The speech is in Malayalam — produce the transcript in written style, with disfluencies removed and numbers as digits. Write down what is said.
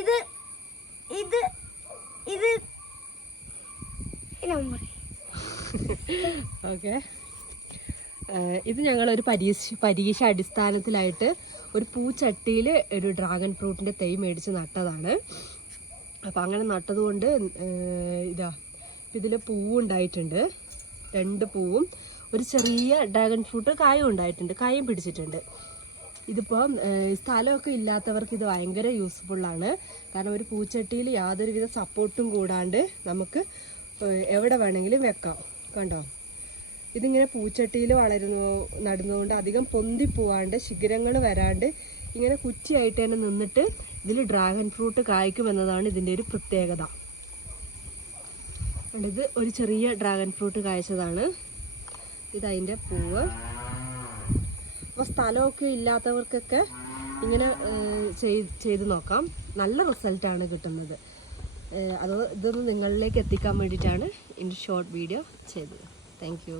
ഇത് ഇത് ഇത് ഓക്കെ, ഇത് ഞങ്ങളൊരു പരീക്ഷ അടിസ്ഥാനത്തിലായിട്ട് ഒരു പൂച്ചട്ടിയിൽ ഒരു ഡ്രാഗൺ ഫ്രൂട്ടിൻ്റെ തൈ മേടിച്ച് നട്ടതാണ്. അപ്പം അങ്ങനെ നട്ടതുകൊണ്ട് ഇതാ ഇതിൽ പൂവുണ്ടായിട്ടുണ്ട്, 2 പൂവും ഒരു ചെറിയ ഡ്രാഗൺ ഫ്രൂട്ട് കായും ഉണ്ടായിട്ടുണ്ട്, കായും പിടിച്ചിട്ടുണ്ട്. ഇതിപ്പം സ്ഥലമൊക്കെ ഇല്ലാത്തവർക്ക് ഇത് ഭയങ്കര യൂസ്ഫുള്ളാണ്. കാരണം ഒരു പൂച്ചട്ടിയിൽ യാതൊരുവിധ സപ്പോർട്ടും കൂടാണ്ട് നമുക്ക് എവിടെ വേണമെങ്കിലും വെക്കാം. കണ്ടോ, ഇതിങ്ങനെ പൂച്ചട്ടിയിൽ നടുന്നതുകൊണ്ട് അധികം പൊന്തി പോവാണ്ട് ശിഖരങ്ങൾ വരാണ്ട് ഇങ്ങനെ കുറ്റിയായിട്ട് തന്നെ നിന്നിട്ട് ഇതിൽ ഡ്രാഗൺ ഫ്രൂട്ട് കായ്ക്കുമെന്നതാണ് ഇതിൻ്റെ ഒരു പ്രത്യേകത. ഇത് ഒരു ചെറിയ ഡ്രാഗൺ ഫ്രൂട്ട് കായ്ച്ചതാണ്, ഇതതിൻ്റെ പൂവ്. അപ്പോൾ സ്ഥലമൊക്കെ ഇല്ലാത്തവർക്കൊക്കെ ഇങ്ങനെ ചെയ്ത് നോക്കാം, നല്ല റിസൾട്ടാണ് കിട്ടുന്നത്. ഇതൊന്ന് നിങ്ങളിലേക്ക് എത്തിക്കാൻ വേണ്ടിയിട്ടാണ് ഈ ഷോർട്ട് വീഡിയോ ചെയ്തത്. Thank you.